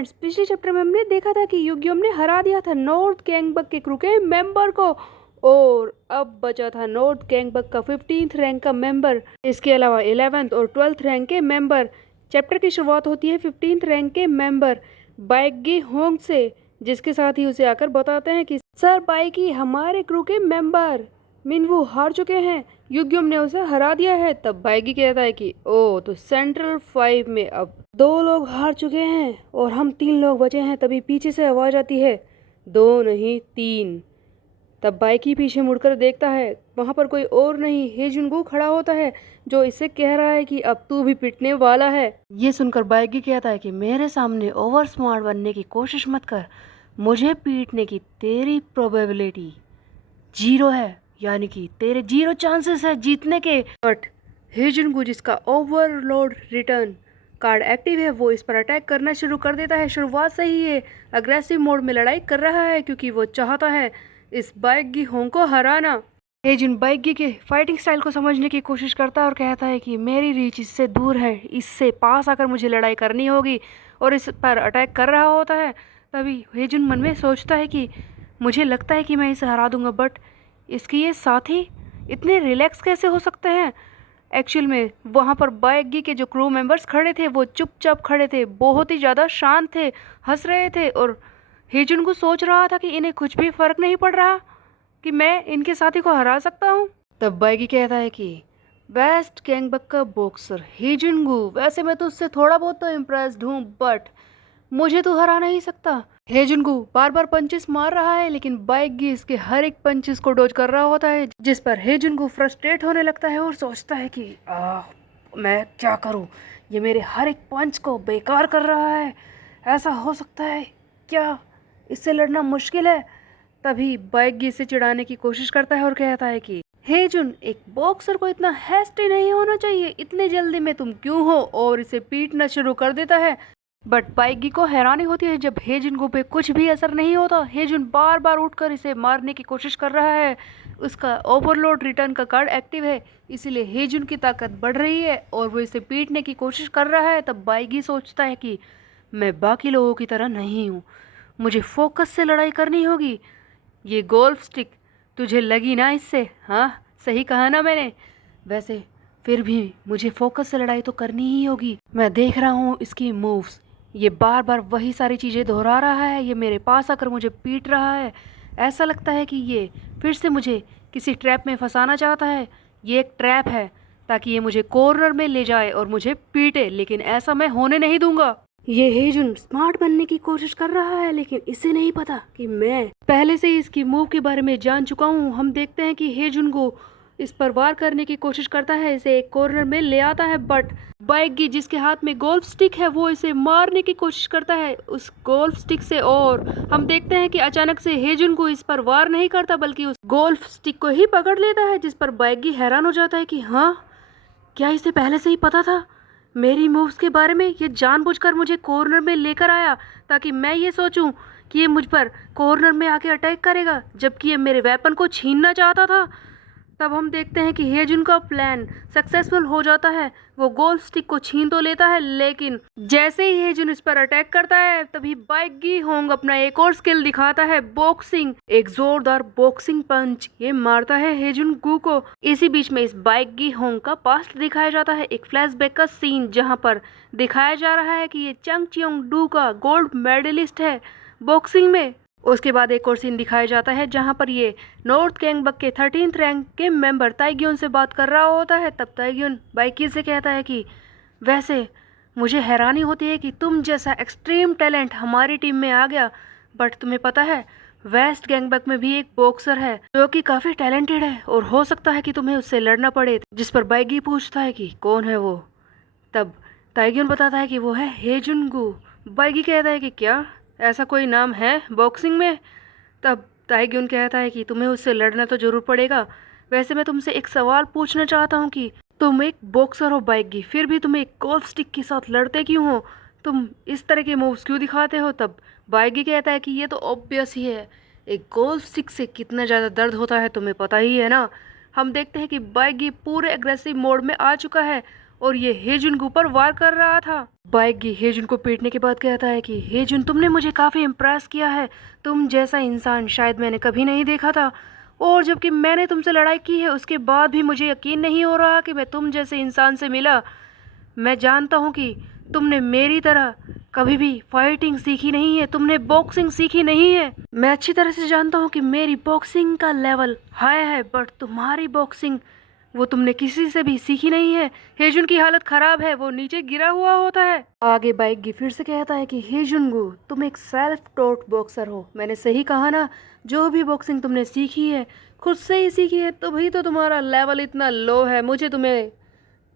Friends, पिछले chapter में हमने देखा था कि युग्यम ने हरा दिया था नॉर्थ गैंगबक के क्रू के मेंबर को और अब बचा था नॉर्थ गैंगबक का 15th रैंक का मेंबर। इसके अलावा 11th और 12th रैंक के मेंबर। चैप्टर की शुरुआत होती है 15th रैंक के मेंबर बाइगी होंग से, जिसके साथ ही उसे आकर बताते हैं कि सर बाइगी हमारे क्रू के मेंबर मिनवू हार चुके हैं, युग्यम ने उसे हरा दिया है। तब बाइगी कहता है कि ओ तो सेंट्रल 5 में अब 2 लोग हार चुके हैं और हम 3 लोग बचे हैं। तभी पीछे से आवाज आती है 2 नहीं 3। तब बाइकी पीछे मुड़कर देखता है, वहां पर कोई और नहीं हेजुनगू खड़ा होता है जो इसे कह रहा है कि अब तू भी पिटने वाला है। ये सुनकर बाइकी कहता है कि मेरे सामने ओवर स्मार्ट बनने की कोशिश मत कर, मुझे पीटने की तेरी प्रोबेबिलिटी 0 है, यानी कि तेरे 0 चांसेस है जीतने के। बट हेजुनगू जिसका ओवरलोड रिटर्न कार्ड एक्टिव है वो इस पर अटैक करना शुरू कर देता है। शुरुआत से ही ये अग्रेसिव मोड में लड़ाई कर रहा है क्योंकि वो चाहता है इस बाइगी होंग को हराना। हेजुन बाइगी के फाइटिंग स्टाइल को समझने की कोशिश करता है और कहता है कि मेरी रीच इससे दूर है, इससे पास आकर मुझे लड़ाई करनी होगी, और इस पर अटैक कर रहा होता है। तभी हेजुन मन में सोचता है कि मुझे लगता है कि मैं इसे हरा दूंगा, बट इसके ये साथी इतने रिलैक्स कैसे हो सकते हैं। एक्चुअल में वहाँ पर बाइगी के जो क्रू मेंबर्स खड़े थे वो चुपचाप खड़े थे, बहुत ही ज़्यादा शांत थे, हंस रहे थे, और हेजुन को सोच रहा था कि इन्हें कुछ भी फर्क नहीं पड़ रहा कि मैं इनके साथी को हरा सकता हूँ। तब बाइगी कहता है कि वेस्ट गैंगबक का बॉक्सर हेजुनगू, वैसे मैं तो उससे थोड़ा बहुत तो इम्प्रेस्ड हूँ, बट मुझे तो हरा नहीं सकता। हेजुनगू बार बार पंचेस मार रहा है लेकिन बाइगी इसके हर एक पंचेस को डॉज कर रहा होता है, जिस पर हेजुनगू फ्रस्ट्रेट होने लगता है और सोचता है कि मैं क्या करूं, ये मेरे हर एक पंच को बेकार कर रहा है, ऐसा हो सकता है क्या, इससे लड़ना मुश्किल है। तभी बाइगी इसे चिढ़ाने की कोशिश करता है और कहता है कि हेजुन, एक बॉक्सर को इतना हैस्टी नहीं होना चाहिए, इतने जल्दी में तुम क्यों हो, और इसे पीटना शुरू कर देता है। बट बाइगी को हैरानी होती है जब हेजुन पे कुछ भी असर नहीं होता। हेजुन बार बार उठकर इसे मारने की कोशिश कर रहा है, उसका ओवरलोड रिटर्न का कार्ड एक्टिव है, इसीलिए हेजुन की ताकत बढ़ रही है और वो इसे पीटने की कोशिश कर रहा है। तब बाइगी सोचता है कि मैं बाकी लोगों की तरह नहीं हूँ, मुझे फोकस से लड़ाई करनी होगी। ये गोल्फ स्टिक तुझे लगी ना इससे, हाँ सही कहा ना मैंने, वैसे फिर भी मुझे फोकस से लड़ाई तो करनी ही होगी। मैं देख रहा हूँ इसकी मूव्स, ये बार बार वही सारी चीज़ें दोहरा रहा है, ये मेरे पास आकर मुझे पीट रहा है, ऐसा लगता है कि ये फिर से मुझे किसी ट्रैप में फंसाना चाहता है। ये एक ट्रैप है ताकि ये मुझे कॉर्नर में ले जाए और मुझे पीटे, लेकिन ऐसा मैं होने नहीं दूंगा। ये हेजुन स्मार्ट बनने की कोशिश कर रहा है लेकिन इसे नहीं पता कि मैं पहले से ही इसकी मूव के बारे में जान चुका हूँ। हम देखते हैं कि हेजुन को इस पर वार करने की कोशिश करता है, इसे एक कॉर्नर में ले आता है, बट बाइगी जिसके हाथ में गोल्फ स्टिक है वो इसे मारने की कोशिश करता है उस गोल्फ स्टिक से, और हम देखते हैं कि अचानक से हेजुन को इस पर वार नहीं करता बल्कि उस गोल्फ स्टिक को ही पकड़ लेता है, जिस पर बाइगी हैरान हो जाता है कि हाँ, क्या इसे पहले से ही पता था मेरी मूव्स के बारे में। ये जानबूझकर मुझे कॉर्नर में लेकर आया ताकि मैं ये सोचूं कि ये मुझ पर कॉर्नर में आके अटैक करेगा, जबकि ये मेरे वेपन को छीनना चाहता था। तब हम देखते हैं कि हेजुन का प्लान सक्सेसफुल हो जाता है, वो गोल्फ स्टिक को छीन तो लेता है, लेकिन जैसे ही हेजुन इस पर अटैक करता है तभी बाइगी होंग अपना एक और स्किल दिखाता है, बॉक्सिंग। एक जोरदार बॉक्सिंग पंच ये मारता है हेजुन गू को। इसी बीच में इस बाइगी होंग का पास्ट दिखाया जाता है, एक फ्लैशबैक का सीन जहां पर दिखाया जा रहा है कि ये चंग चियोंग डू का गोल्ड मेडलिस्ट है बॉक्सिंग में। उसके बाद एक और सीन दिखाया जाता है जहां पर ये नॉर्थ गैंगबक के 13th रैंक के मेंबर ताइग्योन से बात कर रहा होता है। तब ताइग्योन बाइकी से कहता है कि वैसे मुझे हैरानी होती है कि तुम जैसा एक्सट्रीम टैलेंट हमारी टीम में आ गया, बट तुम्हें पता है वेस्ट गैंगबक में भी एक बॉक्सर है जो कि काफ़ी टैलेंटेड है और हो सकता है कि तुम्हें उससे लड़ना पड़े। जिस पर बाइगी पूछता है कि कौन है वो। तब ताइग्योन बताता है कि वो है हेजुनगू। बाइगी कहता है कि क्या ऐसा कोई नाम है बॉक्सिंग में। तब ताइग्योन कहता है कि तुम्हें उससे लड़ना तो जरूर पड़ेगा, वैसे मैं तुमसे एक सवाल पूछना चाहता हूँ कि तुम एक बॉक्सर हो बाइगी, फिर भी तुम एक गोल्फ स्टिक के साथ लड़ते क्यों हो, तुम इस तरह के मूव्स क्यों दिखाते हो। तब बाइगी कहता है कि ये तो ऑब्वियस ही है, एक गोल्फ स्टिक से कितना ज़्यादा दर्द होता है तुम्हें पता ही है ना। हम देखते हैं कि बाइगी पूरे एग्रेसिव मोड में आ चुका है और ये हेजुन के ऊपर वार कर रहा था। बाइगी हेजुन को पीटने के बाद कहता है कि हेजुन, तुमने मुझे काफ़ी इम्प्रेस किया है, तुम जैसा इंसान शायद मैंने कभी नहीं देखा था, और जबकि मैंने तुमसे लड़ाई की है उसके बाद भी मुझे यकीन नहीं हो रहा कि मैं तुम जैसे इंसान से मिला। मैं जानता हूँ कि तुमने मेरी तरह कभी भी फाइटिंग सीखी नहीं है, तुमने बॉक्सिंग सीखी नहीं है। मैं अच्छी तरह से जानता हूँ कि मेरी बॉक्सिंग का लेवल हाई है, बट तुम्हारी बॉक्सिंग वो तुमने किसी से भी सीखी नहीं है। हेजुन की हालत खराब है, वो नीचे गिरा हुआ होता है। आगे बाइगी फिर से कहता है कि हेजुनगू, तुम एक सेल्फ टॉट बॉक्सर हो, मैंने सही कहा ना, जो भी बॉक्सिंग तुमने सीखी है खुद से ही सीखी है, तभी तो तुम्हारा लेवल इतना लो है। मुझे तुम्हें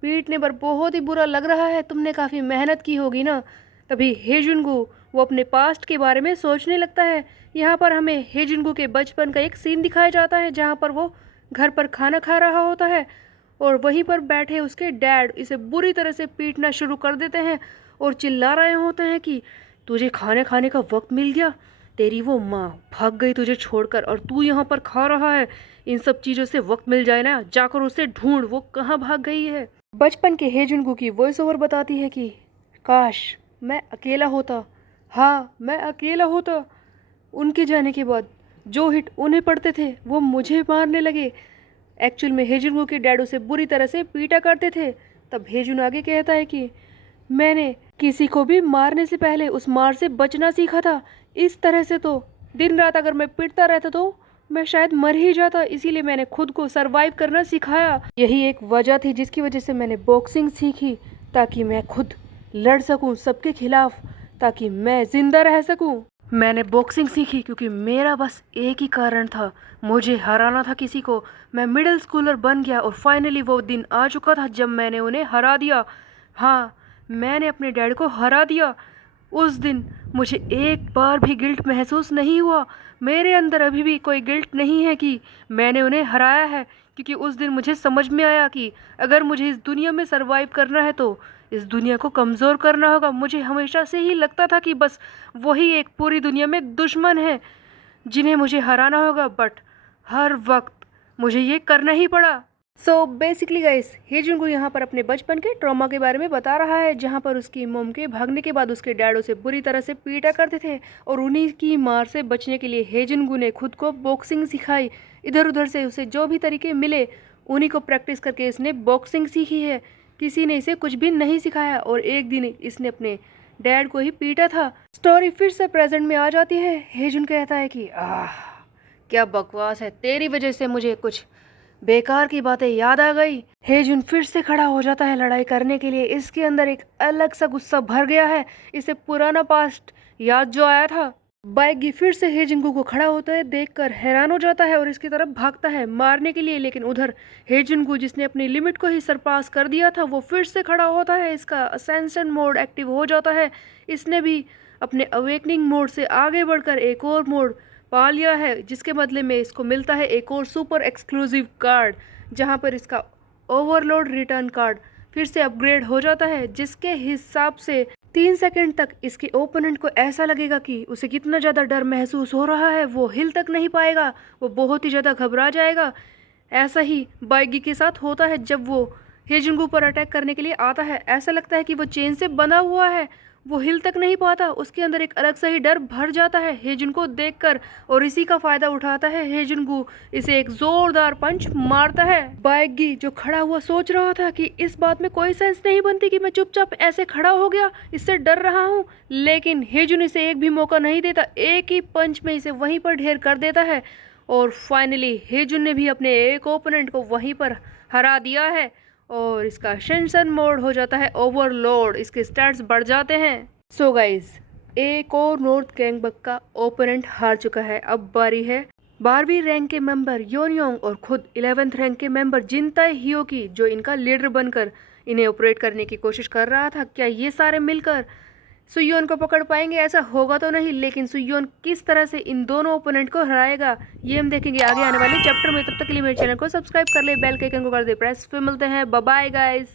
पीटने पर बहुत ही बुरा लग रहा है, तुमने काफ़ी मेहनत की होगी ना। तभी हेजुनगू वो अपने पास्ट के बारे में सोचने लगता है। यहाँ पर हमें हेजुनगू के बचपन का एक सीन दिखाया जाता है जहाँ पर वो घर पर खाना खा रहा होता है और वहीं पर बैठे उसके डैड इसे बुरी तरह से पीटना शुरू कर देते हैं और चिल्ला रहे होते हैं कि तुझे खाने खाने का वक्त मिल गया, तेरी वो माँ भाग गई तुझे छोड़कर और तू यहाँ पर खा रहा है। इन सब चीज़ों से वक्त मिल जाए ना, जाकर उसे ढूंढ, वो कहाँ भाग गई है। बचपन के हेजुनगू की वॉइस ओवर बताती है कि काश मैं अकेला होता, हाँ मैं अकेला होता। उनके जाने के बाद जो हिट उन्हें पड़ते थे वो मुझे मारने लगे। एक्चुअल में हेजुनगू के डैड उसे बुरी तरह से पीटा करते थे। तब हेजुन आगे कहता है कि मैंने किसी को भी मारने से पहले उस मार से बचना सीखा था। इस तरह से तो दिन रात अगर मैं पिटता रहता तो मैं शायद मर ही जाता, इसीलिए मैंने खुद को सरवाइव करना सिखाया। यही एक वजह थी जिसकी वजह से मैंने बॉक्सिंग सीखी, ताकि मैं खुद लड़ सकूं सबके खिलाफ, ताकि मैं जिंदा रह सकूं। मैंने बॉक्सिंग सीखी क्योंकि मेरा बस एक ही कारण था, मुझे हराना था किसी को। मैं मिडिल स्कूलर बन गया और फाइनली वो दिन आ चुका था जब मैंने उन्हें हरा दिया। हाँ, मैंने अपने डैड को हरा दिया। उस दिन मुझे एक बार भी गिल्ट महसूस नहीं हुआ। मेरे अंदर अभी भी कोई गिल्ट नहीं है कि मैंने उन्हें हराया है, क्योंकि उस दिन मुझे समझ में आया कि अगर मुझे इस दुनिया में सरवाइव करना है तो इस दुनिया को कमज़ोर करना होगा। मुझे हमेशा से ही लगता था कि बस वही एक पूरी दुनिया में दुश्मन है जिन्हें मुझे हराना होगा, बट हर वक्त मुझे ये करना ही पड़ा। सो बेसिकली गाइस, हेजुन यहाँ पर अपने बचपन के ट्रॉमा के बारे में बता रहा है, जहाँ पर उसकी मॉम के भागने के बाद उसके डैड उसे बुरी तरह से पीटा करते थे और उन्हीं की मार से बचने के लिए हेजुन ने खुद को बॉक्सिंग सिखाई। इधर उधर से उसे जो भी तरीके मिले उन्हीं को प्रैक्टिस करके इसने बॉक्सिंग सीखी है। किसी ने इसे कुछ भी नहीं सिखाया और एक दिन इसने अपने डैड को ही पीटा था। स्टोरी फिर से प्रेजेंट में आ जाती है। हेजुन कहता है कि क्या बकवास है, तेरी वजह से मुझे कुछ बेकार की बातें याद आ गई। हेजुन फिर से खड़ा हो जाता है लड़ाई करने के लिए। इसके अंदर एक अलग सा गुस्सा भर गया है, इसे पुराना पास्ट याद जो आया था। बाइगी फिर से हेजुन को खड़ा होता है देखकर हैरान हो जाता है और इसकी तरफ भागता है मारने के लिए, लेकिन उधर हेजुन जिसने अपनी लिमिट को ही सरपास कर दिया था वो फिर से खड़ा होता है। इसका असेंशन मोड एक्टिव हो जाता है। इसने भी अपने अवेकनिंग मोड से आगे बढ़कर एक और मोड पा लिया है, जिसके बदले में इसको मिलता है एक और सुपर एक्सक्लूसिव कार्ड, जहां पर इसका ओवरलोड रिटर्न कार्ड फिर से अपग्रेड हो जाता है, जिसके हिसाब से 3 सेकंड तक इसके ओपोनेंट को ऐसा लगेगा कि उसे कितना ज़्यादा डर महसूस हो रहा है, वो हिल तक नहीं पाएगा, वो बहुत ही ज़्यादा घबरा जाएगा। ऐसा ही बाइगी के साथ होता है जब वो हेजुन पर अटैक करने के लिए आता है। ऐसा लगता है कि वो चेन से बंधा हुआ है, वो हिल तक नहीं पाता। उसके अंदर एक अलग सा ही डर भर जाता है हेजुन को देखकर और इसी का फायदा उठाता है हेजुन इसे एक जोरदार पंच मारता है। बाइगी जो खड़ा हुआ सोच रहा था कि इस बात में कोई सेंस नहीं बनती कि मैं चुपचाप ऐसे खड़ा हो गया, इससे डर रहा हूँ, लेकिन हेजुन इसे एक भी मौका नहीं देता, एक ही पंच में इसे वहीं पर ढेर कर देता है और फाइनली हेजुन ने भी अपने एक ओपोनेंट को वहीं पर हरा दिया है और इसका असेंशन मोड हो जाता है ओवरलोड, इसके स्टैट्स बढ़ जाते हैं। सो गाइस, एक और नॉर्थ गैंगबक का ओपोनेंट हार चुका है। अब बारी है 12वीं रैंक के मेंबर योनयोंग और खुद 11th रैंक के मेंबर जिनताए हियो की, जो इनका लीडर बनकर इन्हें ऑपरेट करने की कोशिश कर रहा था। क्या ये सारे मिलकर सुयोन को पकड़ पाएंगे? ऐसा होगा तो नहीं, लेकिन सुयोन किस तरह से इन दोनों ओपोनेंट को हराएगा ये हम देखेंगे आगे आने वाले चैप्टर में। तब तक के लिए मेरे चैनल को सब्सक्राइब कर ले, बेल के आइकन को कर दे प्रेस। फिर मिलते हैं, बाय बाय गाइस।